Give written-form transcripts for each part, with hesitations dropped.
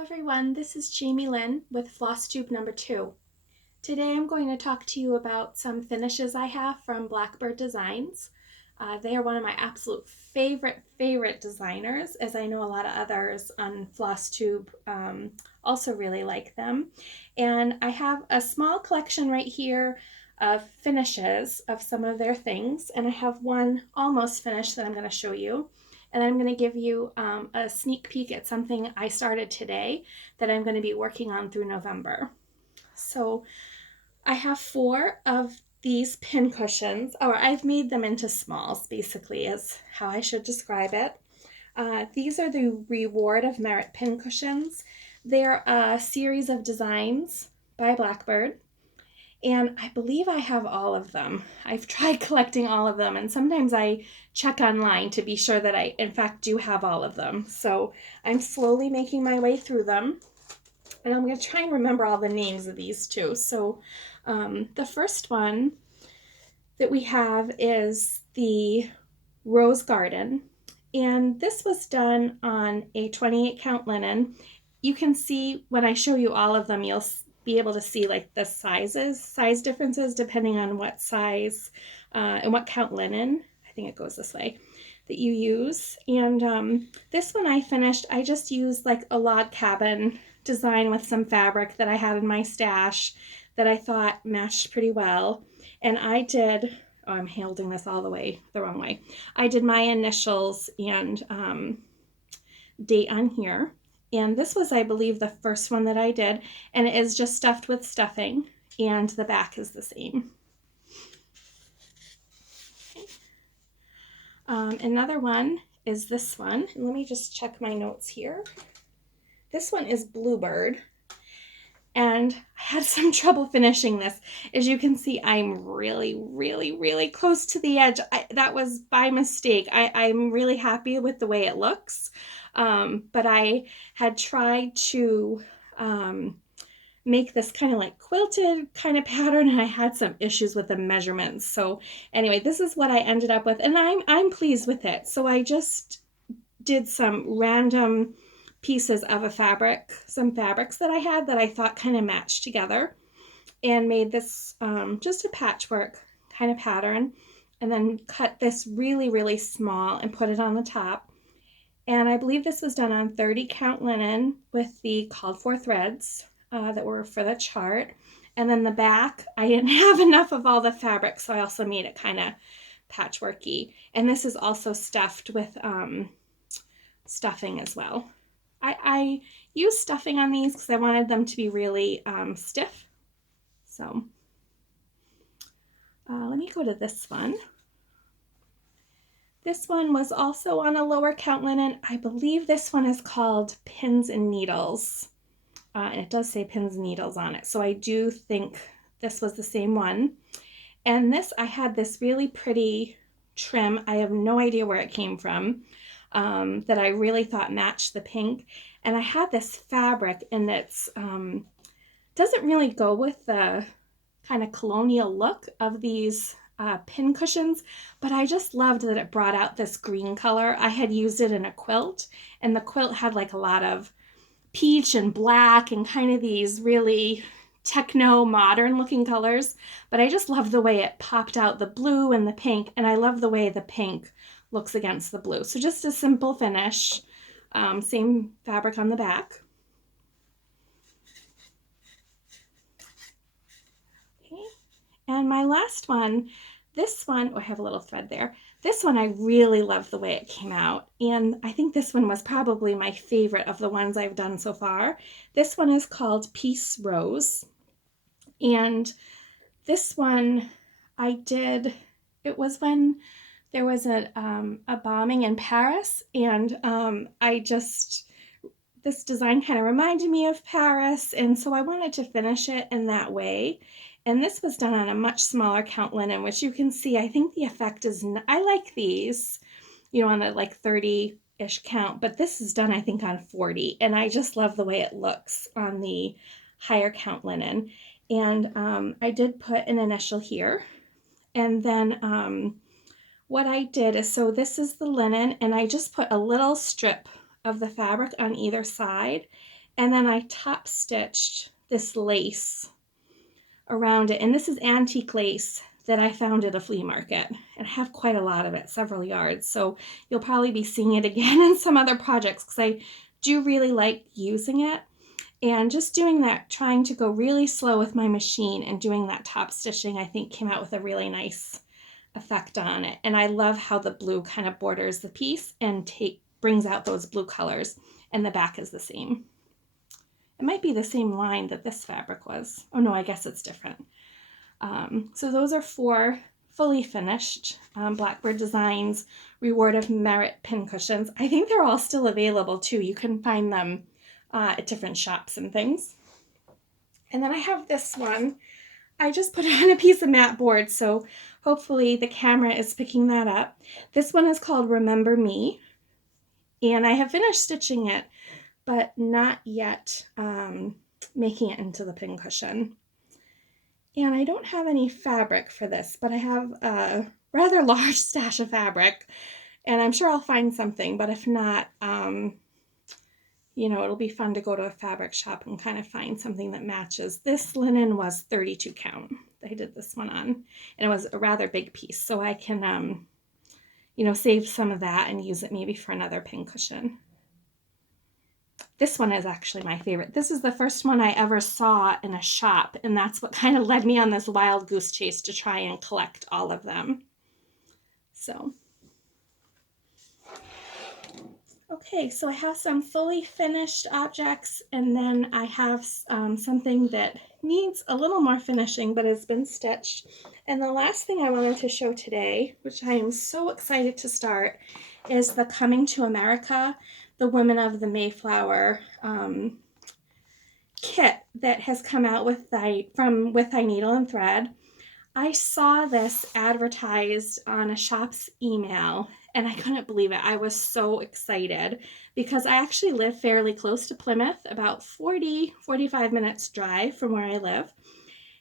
Everyone, this is Jaime Lyn with Flosstube number 2. Today I'm going to talk to you about some finishes I have from Blackbird Designs. They are one of my absolute favorite designers, as I know a lot of others on Flosstube also really like them. And I have a small collection right here of finishes of some of their things, and I have one almost finished that I'm going to show you. And I'm going to give you a sneak peek at something I started today that I'm going to be working on through November. So I have 4 of these pin cushions, or I've made them into smalls, basically, is how I should describe it. These are the Reward of Merit pin cushions. They're a series of designs by Blackbird. And I believe I have all of them. I've tried collecting all of them, and sometimes I check online to be sure that I, in fact, do have all of them. So I'm slowly making my way through them, and I'm going to try and remember all the names of these too. So the first one that we have is the Rose Garden, and this was done on a 28 count linen. You can see when I show you all of them, you'll be able to see like the size differences depending on what size and what count linen, I think it goes this way, that you use. And this one I finished, I just used like a log cabin design with some fabric that I had in my stash that I thought matched pretty well. And I did, oh, I'm holding this all the way the wrong way. I did my initials and date on here. And this was, I believe, the first one that I did, and it is just stuffed with stuffing, and the back is the same. Okay. Another one is this one, and let me just check my notes here. This one is Bluebird, and I had some trouble finishing this. As you can see, I'm really close to the edge. That was by mistake. I'm really happy with the way it looks. But I had tried to make this kind of like quilted kind of pattern, and I had some issues with the measurements. So anyway, this is what I ended up with, and I'm pleased with it. So I just did some random pieces of a fabric, some fabrics that I had that I thought kind of matched together, and made this just a patchwork kind of pattern, and then cut this really small and put it on the top. And I believe this was done on 30 count linen with the called for threads that were for the chart. And then the back, I didn't have enough of all the fabric, so I also made it kind of patchworky. And this is also stuffed with stuffing as well. I used stuffing on these because I wanted them to be really stiff. So let me go to this one. This one was also on a lower count linen. I believe this one is called Pins and Needles. And it does say Pins and Needles on it. So I do think this was the same one. And this, I had this really pretty trim. I have no idea where it came from, that I really thought matched the pink. And I had this fabric, and it's doesn't really go with the kind of colonial look of these pin cushions, but I just loved that it brought out this green color. I had used it in a quilt, and the quilt had like a lot of peach and black and kind of these really techno modern looking colors, but I just loved the way it popped out the blue and the pink, and I love the way the pink looks against the blue. So just a simple finish, same fabric on the back. And my last one, this one, oh, I have a little thread there. This one, I really love the way it came out. And I think this one was probably my favorite of the ones I've done so far. This one is called Peace Rose. And this one I did, it was when there was a bombing in Paris. And this design kind of reminded me of Paris. And so I wanted to finish it in that way. And this was done on a much smaller count linen, which you can see, I think the effect is, I like these, you know, on the like 30-ish count, but this is done, I think, on 40. And I just love the way it looks on the higher count linen. And I did put an initial here. And then what I did is, so this is the linen, and I just put a little strip of the fabric on either side. And then I top stitched this lace around it. And this is antique lace that I found at a flea market. And I have quite a lot of it, several yards. So you'll probably be seeing it again in some other projects because I do really like using it. And just doing that, trying to go really slow with my machine and doing that top stitching, I think came out with a really nice effect on it. And I love how the blue kind of borders the piece and brings out those blue colors, and the back is the same. It might be the same line that this fabric was. Oh no, I guess it's different. So those are 4 fully finished Blackbird Designs Reward of Merit pincushions. I think they're all still available too. You can find them at different shops and things. And then I have this one. I just put it on a piece of mat board, so hopefully the camera is picking that up. This one is called Remember Me, and I have finished stitching it, but not yet making it into the pincushion. And I don't have any fabric for this, but I have a rather large stash of fabric, and I'm sure I'll find something, but if not, you know, it'll be fun to go to a fabric shop and kind of find something that matches. This linen was 32 count. I did this one on, and it was a rather big piece, so I can, you know, save some of that and use it maybe for another pincushion. This one is actually my favorite. This is the first one I ever saw in a shop, and that's what kind of led me on this wild goose chase to try and collect all of them. So, okay, so I have some fully finished objects, and then I have something that needs a little more finishing but has been stitched. And the last thing I wanted to show today, which I am so excited to start, is the Coming to America, the Women of the Mayflower kit that has come out with With Thy Needle and Thread. I saw this advertised on a shop's email, and I couldn't believe it. I was so excited because I actually live fairly close to Plymouth, about 45 minutes drive from where I live.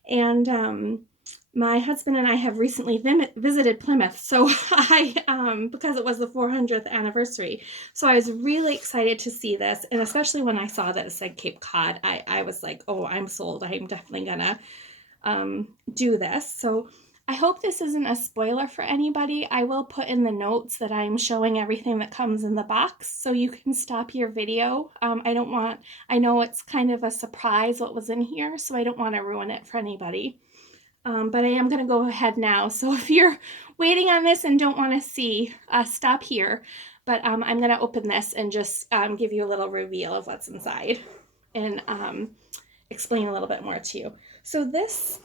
And my husband and I have recently visited Plymouth, so because it was the 400th anniversary. So I was really excited to see this, and especially when I saw that it said Cape Cod, I was like, oh, I'm sold. I'm definitely gonna do this. So I hope this isn't a spoiler for anybody. I will put in the notes that I'm showing everything that comes in the box, so you can stop your video. I know it's kind of a surprise what was in here, so I don't want to ruin it for anybody. But I am going to go ahead now. So if you're waiting on this and don't want to see, stop here. But I'm going to open this and just give you a little reveal of what's inside and explain a little bit more to you. So this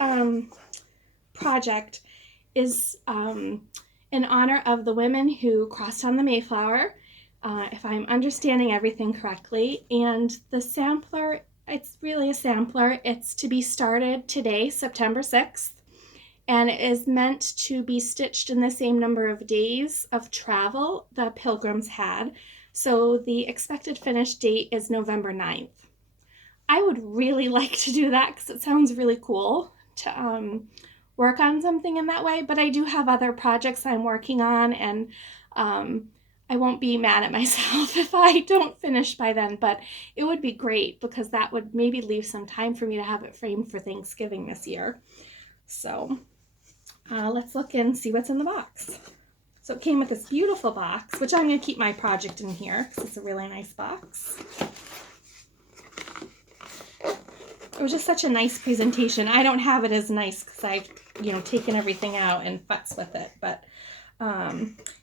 project is in honor of the women who crossed on the Mayflower, if I'm understanding everything correctly. And the sampler, it's really a sampler. It's to be started today, September 6th, and it is meant to be stitched in the same number of days of travel the Pilgrims had. So the expected finish date is November 9th. I would really like to do that because it sounds really cool to work on something in that way, but I do have other projects I'm working on, and I won't be mad at myself if I don't finish by then, but it would be great because that would maybe leave some time for me to have it framed for Thanksgiving this year. So let's look and see what's in the box. So it came with this beautiful box, which I'm going to keep my project in here because it's a really nice box. It was just such a nice presentation. I don't have it as nice because I've, taken everything out and futzed with it, but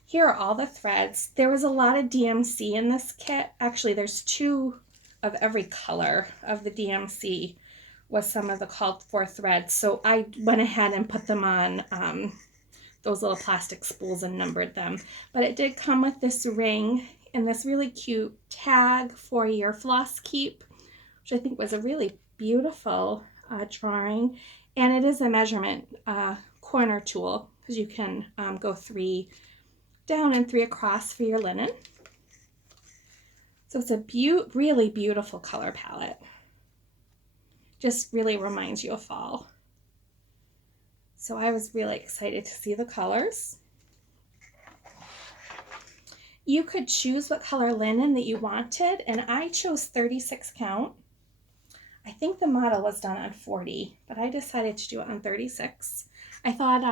here are all the threads. There was a lot of DMC in this kit. Actually, there's 2 of every color of the DMC was some of the called for threads. So I went ahead and put them on those little plastic spools and numbered them. But it did come with this ring and this really cute tag for your floss keep, which I think was a really beautiful drawing. And it is a measurement corner tool because you can go 3 down and 3 across for your linen. So it's a really beautiful color palette. Just really reminds you of fall. So I was really excited to see the colors. You could choose what color linen that you wanted, and I chose 36 count. I think the model was done on 40, but I decided to do it on 36. I thought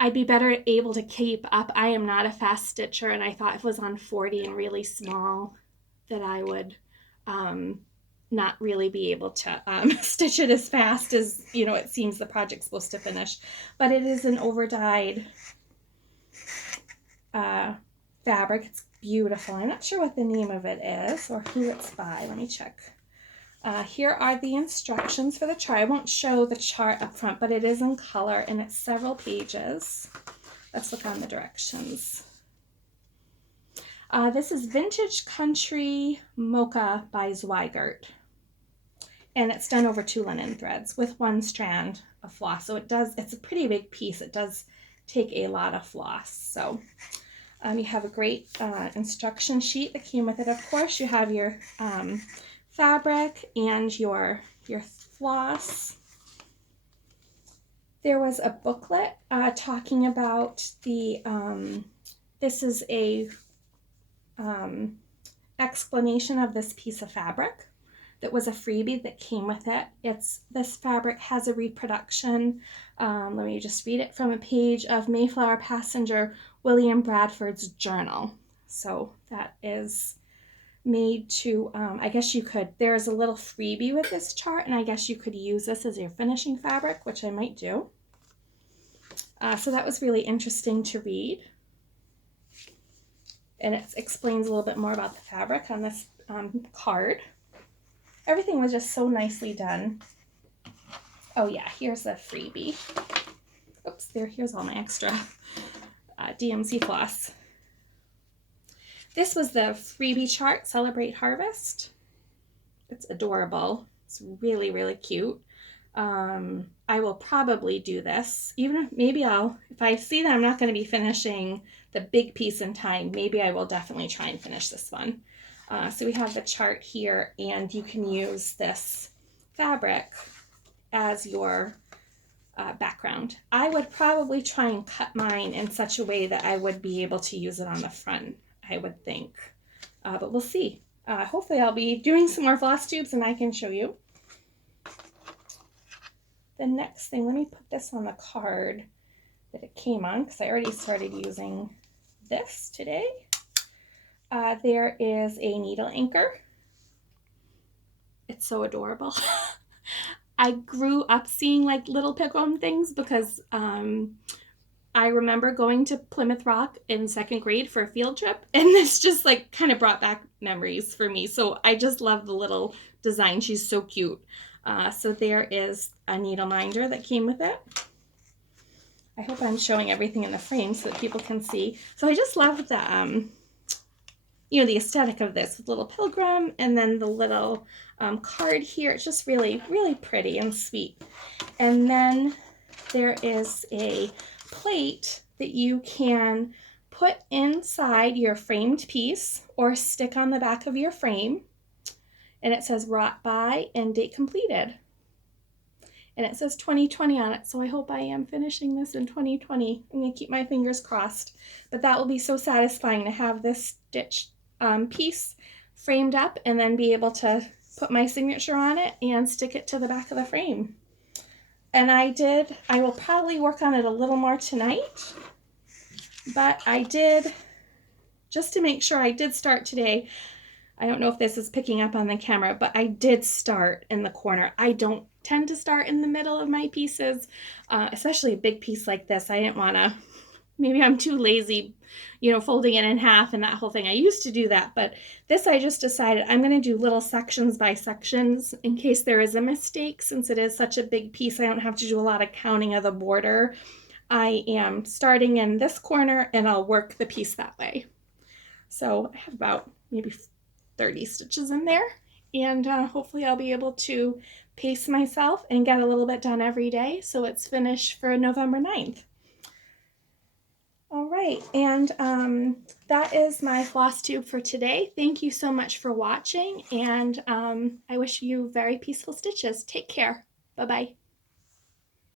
I'd be better able to keep up. I am not a fast stitcher, and I thought if it was on 40 and really small that I would not really be able to stitch it as fast as, you know, it seems the project's supposed to finish. But it is an over-dyed fabric. It's beautiful. I'm not sure what the name of it is or who it's by. Let me check. Here are the instructions for the chart. I won't show the chart up front, but it is in color and it's several pages. Let's look on the directions. This is Vintage Country Mocha by Zweigart. And it's done over 2 linen threads with 1 strand of floss. So it's a pretty big piece. It does take a lot of floss. So you have a great instruction sheet that came with it. Of course, you have your fabric and your floss. There was a booklet talking about the, this is a explanation of this piece of fabric that was a freebie that came with it. This fabric has a reproduction. Let me just read it from a page of Mayflower passenger William Bradford's journal. So that is made to, I guess you could, there's a little freebie with this chart, and I guess you could use this as your finishing fabric, which I might do. So that was really interesting to read. And it explains a little bit more about the fabric on this card. Everything was just so nicely done. Oh yeah, here's the freebie. Oops, here's all my extra DMC floss. This was the freebie chart, Celebrate Harvest. It's adorable. It's really, really cute. I will probably do this. Even if maybe if I see that I'm not going to be finishing the big piece in time, maybe I will definitely try and finish this one. So we have the chart here, and you can use this fabric as your background. I would probably try and cut mine in such a way that I would be able to use it on the front, I would think. But we'll see. Hopefully I'll be doing some more floss tubes and I can show you. The next thing, let me put this on the card that it came on because I already started using this today. There is a needle anchor. It's so adorable. I grew up seeing like little pilgrim things because I remember going to Plymouth Rock in 2nd grade for a field trip, and this just like kind of brought back memories for me. So I just love the little design. She's so cute. So there is a needle minder that came with it. I hope I'm showing everything in the frame so that people can see. So I just love the, you know, the aesthetic of this with little pilgrim and then the little card here. It's just really, really pretty and sweet. And then there is a plate that you can put inside your framed piece or stick on the back of your frame. And it says wrought by and date completed. And it says 2020 on it, so I hope I am finishing this in 2020. I'm going to keep my fingers crossed. But that will be so satisfying to have this stitched piece framed up and then be able to put my signature on it and stick it to the back of the frame. And I will probably work on it a little more tonight. But I did, just to make sure, I did start today. I don't know if this is picking up on the camera, but I did start in the corner. I don't tend to start in the middle of my pieces, especially a big piece like this. I didn't want to, maybe I'm too lazy, you know, folding it in half and that whole thing. I used to do that, but this I just decided I'm going to do little sections by sections in case there is a mistake. Since it is such a big piece, I don't have to do a lot of counting of the border. I am starting in this corner and I'll work the piece that way. So I have about maybe 30 stitches in there, and hopefully I'll be able to pace myself and get a little bit done every day so it's finished for November 9th. All right, and that is my floss tube for today. Thank you so much for watching, and I wish you very peaceful stitches. Take care. Bye-bye.